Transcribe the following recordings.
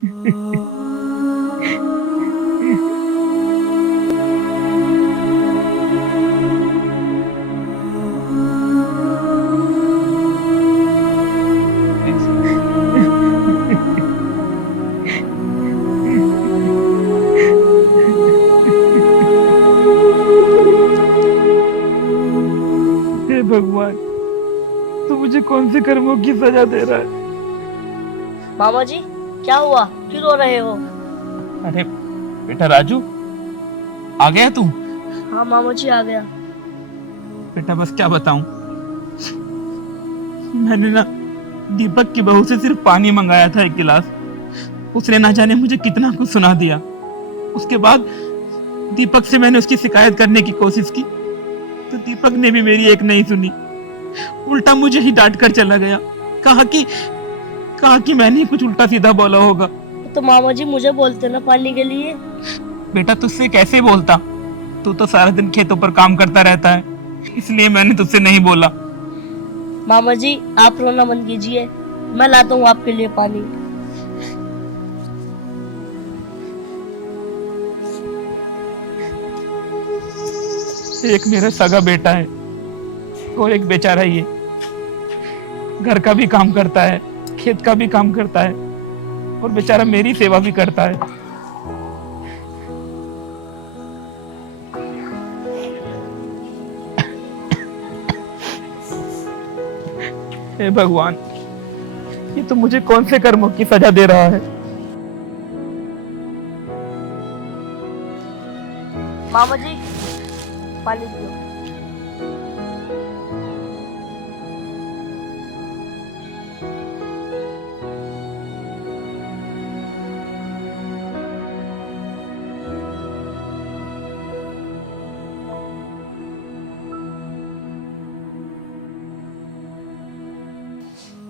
हे भगवान, तू मुझे कौन से कर्मों की सजा दे रहा है? मामा जी, क्या हुआ? क्यों रो रहे हो? अरे बेटा राजू, आ गया तू? हाँ मामा जी, आ गया। बेटा बस क्या बताऊं, मैंने ना दीपक की बहू से सिर्फ पानी मंगाया था 1 गिलास। उसने ना जाने मुझे कितना कुछ सुना दिया। उसके बाद दीपक से मैंने उसकी शिकायत करने की कोशिश की, तो दीपक ने भी मेरी एक नहीं सुनी। उल्टा मुझे ही डांट कर चला गया। कहा कि कहा कि मैंने ही कुछ उल्टा सीधा बोला होगा। तो मामा जी मुझे बोलते ना पानी के लिए। बेटा तुझसे कैसे बोलता, तू तो सारा दिन खेतों पर काम करता रहता है, इसलिए मैंने तुझसे नहीं बोला। मामा जी आप रोना बंद कीजिए, मैं लाता हूँ आपके लिए पानी। एक मेरा सगा बेटा है और एक बेचारा ये घर का भी काम करता है, खेत का भी काम करता है और बेचारा मेरी सेवा भी करता है। हे भगवान, ये तो मुझे कौन से कर्मों की सजा दे रहा है? मामा जी पानी पियो।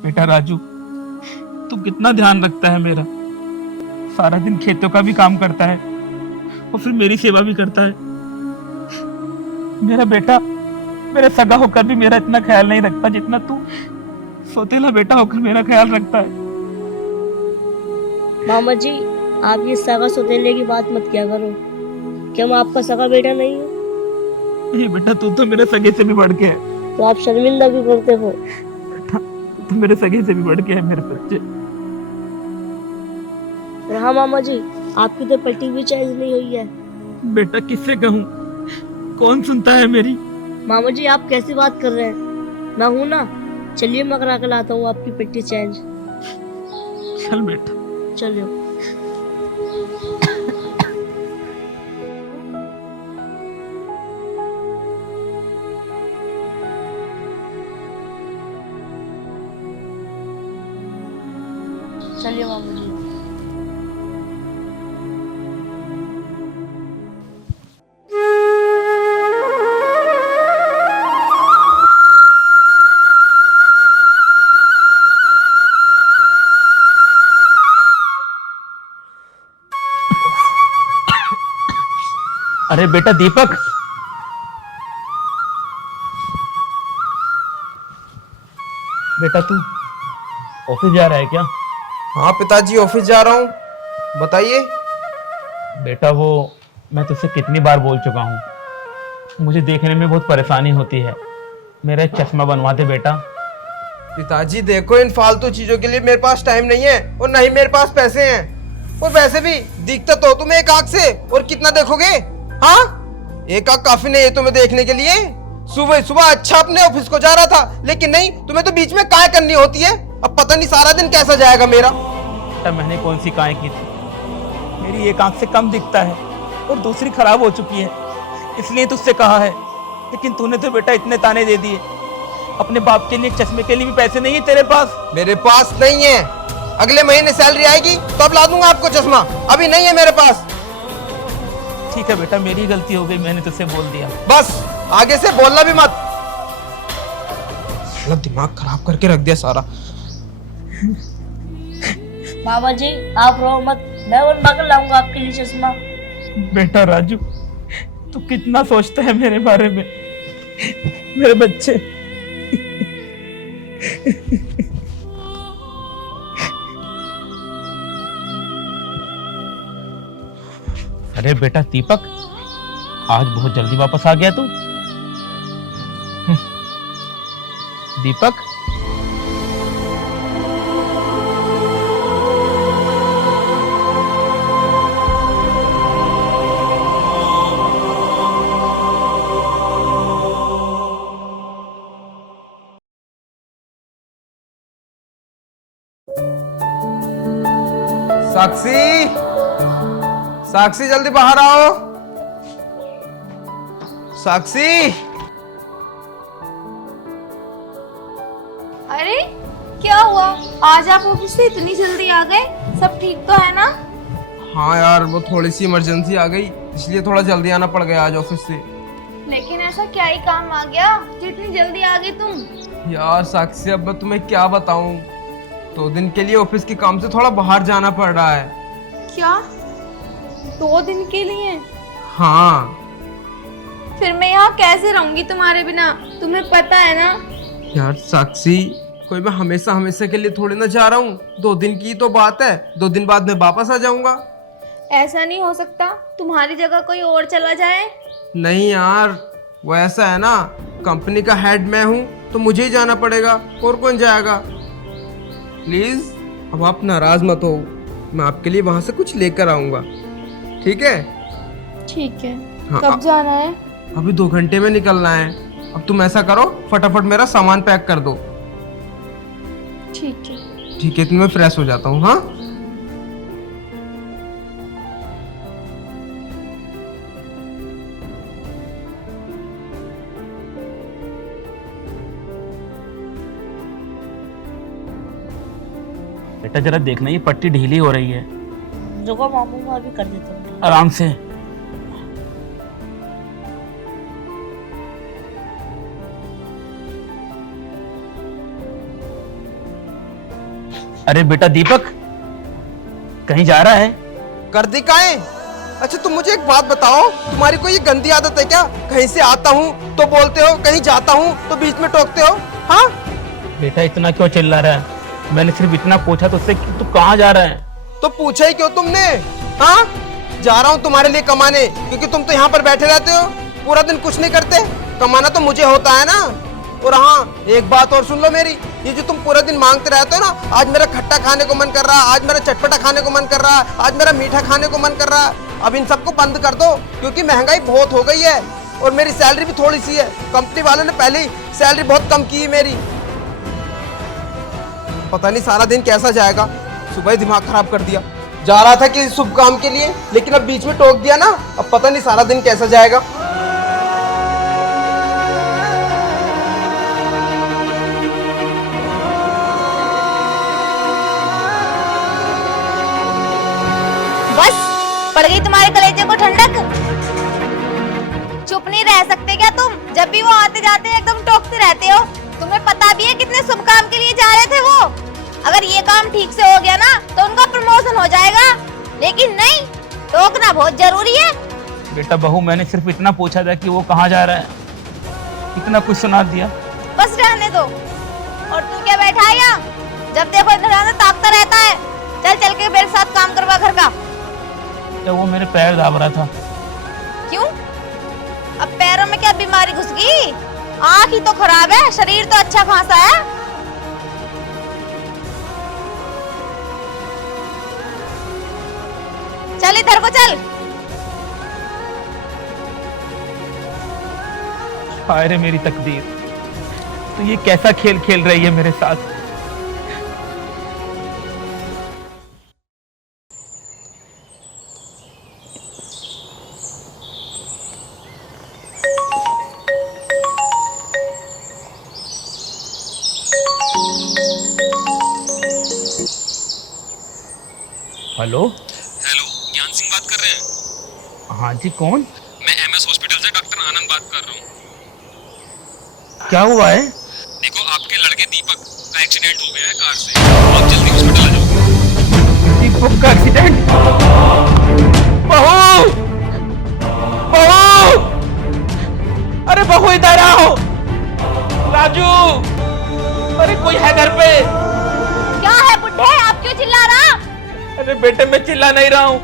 बेटा राजू, तू कितना ध्यान रखता है मेरा। सारा दिन खेतों का भी काम करता है और फिर मेरी सेवा भी करता है। मेरा बेटा मेरे सगा होकर भी मेरा इतना ख्याल नहीं रखता जितना तू सौतेला बेटा होकर मेरा ख्याल रखता है। मामा जी आप ये सगा सौतेले की बात मत किया करो। क्या मैं आपका सगा बेटा नहीं हूँ? ये बेटा तू तो मेरे सगे से भी बढ़ के है। तो आप शर्मिंदा क्यों करते हो? बेटा तू मेरे सगे से भी बढ़ के है मेरे बच्चे। और हाँ मामा जी, आपकी तो पट्टी भी चेंज नहीं हुई है। बेटा किससे कहूँ, कौन सुनता है मेरी? मामा जी आप कैसी बात कर रहे हैं? मैं हूं ना, चलिए मैं करा के लाता हूँ आपकी पट्टी चेंज। चल बेटा। चलिए। चलिए मामा जी। अरे बेटा दीपक, बेटा तू ऑफिस जा रहा है क्या? हाँ पिताजी, ऑफिस जा रहा हूँ। बताइए। बेटा वो मैं तुझसे कितनी बार बोल चुका हूँ, मुझे देखने में बहुत परेशानी होती है, मेरा एक चश्मा बनवा दे बेटा। पिताजी देखो, इन फालतू चीजों के लिए मेरे पास टाइम नहीं है और ना ही मेरे पास पैसे हैं। और वैसे भी दिखता तो तुम एक आंख से, और कितना देखोगे? हाँ, एक आंख काफी नहीं है तुम्हें देखने के लिए। सुबह सुबह अच्छा अपने ऑफिस को जा रहा था, लेकिन नहीं, तुम्हें तो बीच में काय करनी होती है। अब पता नहीं सारा दिन कैसा जाएगा मेरा। बेटा मैंने कौन सी काय की थी, मेरी एक आंख से कम दिखता है और दूसरी खराब हो चुकी है, इसलिए तुझसे कहा है। लेकिन तूने तो बेटा इतने ताने दे दिए। अपने बाप के लिए चश्मे के लिए भी पैसे नहीं है तेरे पास? मेरे पास नहीं है, अगले महीने सैलरी आएगी तब ला दूंगा आपको चश्मा, अभी नहीं है मेरे पास। ठीक है बेटा, मेरी गलती हो गई, मैंने तुझसे बोल दिया। बस आगे से बोलना भी मत। साला दिमाग खराब करके रख दिया सारा। मामा जी आप रो मत, मैं बनवा कर लाऊंगा आपके लिए चश्मा। बेटा राजू, तू कितना सोचता है मेरे बारे में, मेरे बच्चे। अरे बेटा दीपक, आज बहुत जल्दी वापस आ गया तू। दीपक, साक्षी, साक्षी जल्दी बाहर आओ। साक्षी, अरे क्या हुआ? आज आप ऑफिस से इतनी जल्दी आ गए? सब ठीक तो है ना? हाँ यार, वो थोड़ी सी इमरजेंसी आ गई, इसलिए थोड़ा जल्दी आना पड़ गया आज ऑफिस से। लेकिन ऐसा क्या ही काम आ गया जो इतनी जल्दी आ गए तुम? यार साक्षी, अब मैं तुम्हें क्या बताऊं, 2 दिन के लिए ऑफिस के काम से थोड़ा बाहर जाना पड़ रहा है। क्या? 2 दिन के लिए? हाँ। फिर मैं यहाँ कैसे रहूंगी तुम्हारे बिना? तुम्हें पता है ना। यार साक्षी, कोई मैं हमेशा हमेशा के लिए थोड़ी ना जा रहा हूँ, 2 दिन की तो बात है, 2 दिन बाद मैं वापस आ जाऊंगा। ऐसा नहीं हो सकता, तुम्हारी जगह कोई और चला जाए। नहीं यार, वो ऐसा है ना, कंपनी का हेड मैं हूँ तो मुझे ही जाना पड़ेगा, और कौन जाएगा। प्लीज अब आप नाराज मत हो, मैं आपके लिए वहां से कुछ लेकर आऊंगा, ठीक है? ठीक है। हाँ, कब जाना है? अभी 2 घंटे में निकलना है। अब तुम ऐसा करो, फटाफट मेरा सामान पैक कर दो। ठीक है। ठीक है, तो मैं फ्रेश हो जाता हूँ। हाँ, बेटा जरा देखना, ये पट्टी ढीली हो रही है। रुको मामू, मैं अभी कर देता हूँ। आराम से। अरे बेटा दीपक, कहीं जा रहा है? कर दी काहे? अच्छा तुम मुझे एक बात बताओ, तुम्हारी कोई ये गंदी आदत है क्या? कहीं से आता हूँ तो बोलते हो, कहीं जाता हूँ तो बीच में टोकते हो। हाँ बेटा इतना क्यों चिल्ला रहा है? मैंने सिर्फ इतना पूछा तो उससे कि तू कहाँ जा रहा है। तो पूछा ही क्यों तुमने? हाँ, जा रहा हूँ तुम्हारे लिए कमाने, क्योंकि तुम तो यहाँ पर बैठे रहते हो, पूरा दिन कुछ नहीं करते। कमाना तो मुझे होता है ना। और हाँ, एक बात और सुन लो मेरी, ये जो तुम पूरा दिन मांगते रहते हो ना, आज मेरा खट्टा खाने को मन कर रहा है, आज मेरा चटपटा खाने को मन कर रहा है, आज मेरा मीठा खाने को मन कर रहा है, अब इन सबको बंद कर दो, क्योंकि महंगाई बहुत हो गई है और मेरी सैलरी भी थोड़ी सी है। कंपनी वालों ने पहले ही सैलरी बहुत कम की है मेरी। पता नहीं सारा दिन कैसा जाएगा, सुबह ही दिमाग खराब कर दिया। जा रहा था किसी शुभ काम के लिए, लेकिन अब बीच में टोक दिया ना, अब पता नहीं सारा दिन कैसा जाएगा। बस पड़ गई तुम्हारे कलेजे को ठंडक। चुप नहीं रह सकते क्या तुम? जब भी वो आते जाते एकदम टोकते रहते हो। तुम्हें पता भी है कितने शुभ काम के लिए जा रहे थे वो। अगर ये काम ठीक से हो गया ना तो उनका प्रमोशन हो जाएगा, लेकिन नहीं, टोकना बहुत जरूरी है। बेटा बहू, मैंने सिर्फ इतना पूछा था कि वो कहाँ जा रहा है, इतना कुछ सुना दिया। बस रहने दो। और तू क्या बैठा है यहाँ? जब देखो इधर ताकता रहता है। चल चल के मेरे साथ काम करवा घर का। तो वो मेरे पैर दाब रहा था। क्यों? अब पैरों में क्या बीमारी घुस गई? आँख ही तो खराब है, शरीर तो अच्छा खासा है। चल इधर को चल। हाय रे मेरी तकदीर, तो ये कैसा खेल खेल रही है मेरे साथ। हेलो हेलो, ज्ञान सिंह बात कर रहे हैं? हाँ जी, कौन? मैं एमएस हॉस्पिटल से डॉक्टर आनंद बात कर रहा हूँ। क्या हुआ है? देखो, आपके लड़के दीपक का एक्सीडेंट हो गया है कार से, आप जल्दी हॉस्पिटल आ जाओ। दीपक का एक्सीडेंट? बहू, बहू, अरे बहू इधर आओ। राजू, अरे कोई है घर पे? क्या है बुड्ढे, आप क्यों चिल्ला रहा? अरे बेटे, मैं चिल्ला नहीं रहा हूँ,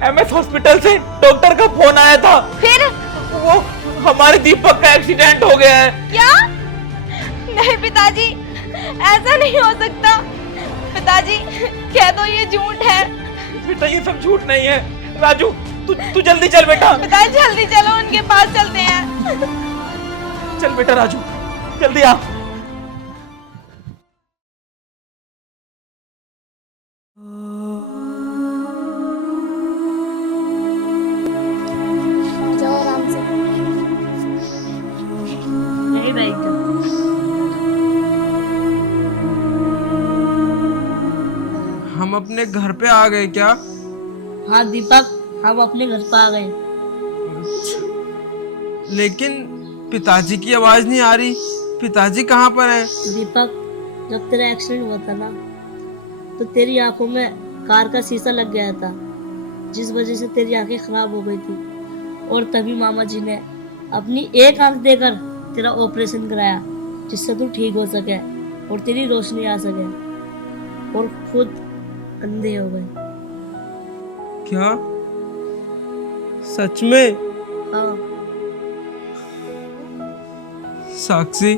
एमएस हॉस्पिटल से डॉक्टर का फोन आया था। फिर वो हमारे दीपक का एक्सीडेंट हो गया है। क्या? नहीं पिताजी, ऐसा नहीं हो सकता। पिताजी कह दो ये झूठ है। बेटा ये सब झूठ नहीं है। राजू तू जल्दी चल बेटा। पिताजी जल्दी चलो, उनके पास चलते हैं। चल बेटा राजू जल्दी आ। जाओ आराम से। नहीं भाई हम अपने घर पे आ गए क्या? हाँ दीपक, हम अपने घर पर आ गए। लेकिन पिताजी की आवाज नहीं आ रही। पिताजी कहाँ पर हैं? दीपक, जब तेरा एक्सीडेंट हुआ था ना, तो तेरी आंखों में कार का शीशा लग गया था, जिस वजह से तेरी आंखें खराब हो गई थी। और तभी मामा जी ने अपनी एक आंख देकर तेरा ऑपरेशन कराया, जिससे तू ठीक हो सके और तेरी रोशनी आ सके, और खुद अंधे हो गए। क्या सच में? हाँ साक्षी,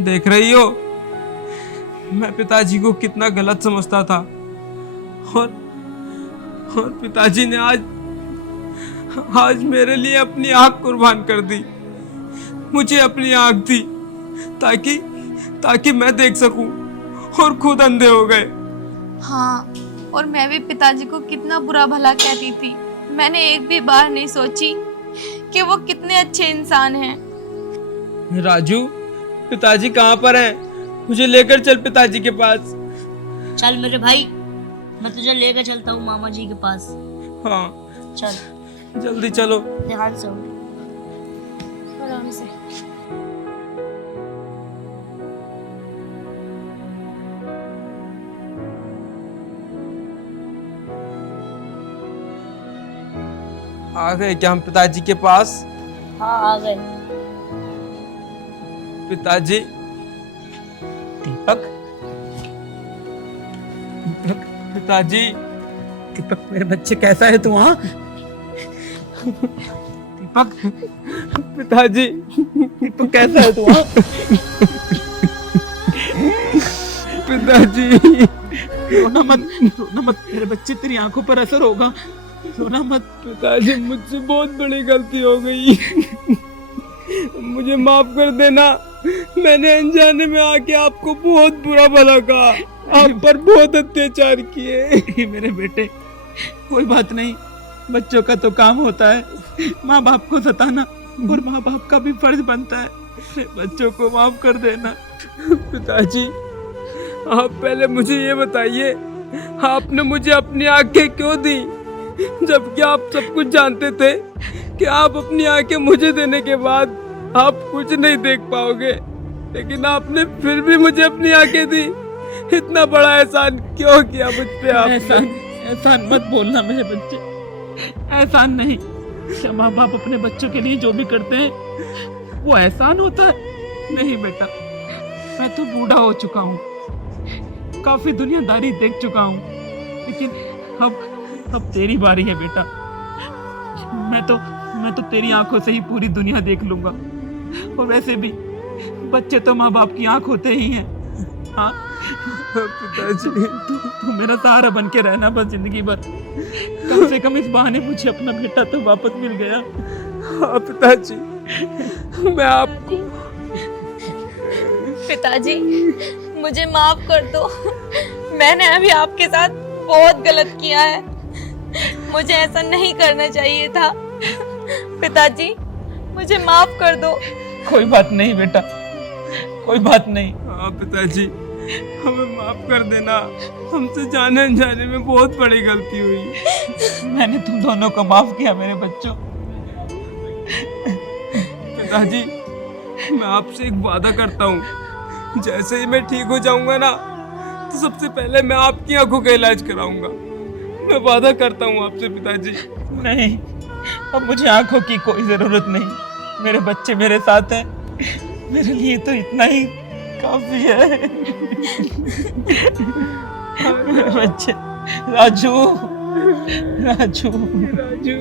देख रही हो मैं पिताजी को कितना गलत समझता था, और पिताजी ने आज मेरे लिए अपनी आंख कुर्बान कर दी। मुझे अपनी आंख दी ताकि मैं देख सकूं, और खुद अंधे हो गए। हाँ, और मैं भी पिताजी को कितना बुरा भला कहती थी। मैंने एक भी बार नहीं सोची कि वो कितने अच्छे इंसान हैं। राजू, पिताजी कहाँ पर हैं? मुझे लेकर चल पिताजी के पास। चल मेरे भाई, मैं तुझे लेकर चलता हूँ मामा जी के पास। हाँ चल जल्दी चलो। ध्यान से हो। आराम से। आ गए क्या हम पिताजी के पास? हाँ आ गए। पिताजी। दीपक पिताजी। दीपक मेरे बच्चे कैसा है तू? हाँ दीपक पिताजी। दीपक कैसा है तू? हाँ पिताजी। रोना मत मेरे बच्चे, तेरी आंखों पर असर होगा, रोना मत। पिताजी, मुझसे बहुत बड़ी गलती हो गई। मुझे माफ कर देना। मैंने अनजाने में आके आपको बहुत बुरा भला कहा, आप पर बहुत अत्याचार किए। मेरे बेटे कोई बात नहीं, बच्चों का तो काम होता है माँ बाप को सताना, और माँ बाप का भी फर्ज बनता है बच्चों को माफ कर देना। पिताजी, आप पहले मुझे ये बताइए, आपने मुझे अपनी आंखें क्यों दी, जबकि आप सब कुछ जानते थे कि आप अपनी आंखें मुझे देने के बाद आप कुछ नहीं देख पाओगे, लेकिन आपने फिर भी मुझे अपनी आंखें दी। इतना बड़ा एहसान क्यों किया मुझ पे आपने? एहसान मत बोलना मेरे बच्चे, एहसान नहीं। क्या माँ बाप अपने बच्चों के लिए जो भी करते हैं वो एहसान होता है? नहीं बेटा, मैं तो बूढ़ा हो चुका हूँ, काफी दुनियादारी देख चुका हूँ, लेकिन अब तेरी बारी है बेटा। मैं तो तेरी आंखों से ही पूरी दुनिया देख लूंगा, और वैसे भी बच्चे तो माँ बाप की आंख होते ही हैं। हाँ पिताजी, तू मेरा सहारा बन के रहना बस जिंदगी भर। कम से कम इस बहाने मुझे अपना बेटा तो वापस मिल गया। हाँ पिताजी, मैं आपको। पिताजी मुझे माफ कर दो, मैंने अभी आपके साथ बहुत गलत किया है, मुझे ऐसा नहीं करना चाहिए था। पिताजी मुझे माफ कर दो। कोई बात नहीं बेटा, कोई बात नहीं। हाँ पिताजी, हमें माफ कर देना, हमसे जाने अनजाने में बहुत बड़ी गलती हुई। मैंने तुम दोनों को माफ किया मेरे बच्चों। पिताजी, मैं आपसे एक वादा करता हूँ, जैसे ही मैं ठीक हो जाऊंगा ना, तो सबसे पहले मैं आपकी आंखों का इलाज कराऊंगा। मैं वादा करता हूँ आपसे पिताजी। नहीं, अब मुझे आंखों की कोई जरूरत नहीं, मेरे बच्चे मेरे साथ हैं, मेरे लिए तो इतना ही काफी है। मेरे बच्चे, राजू राजू राजू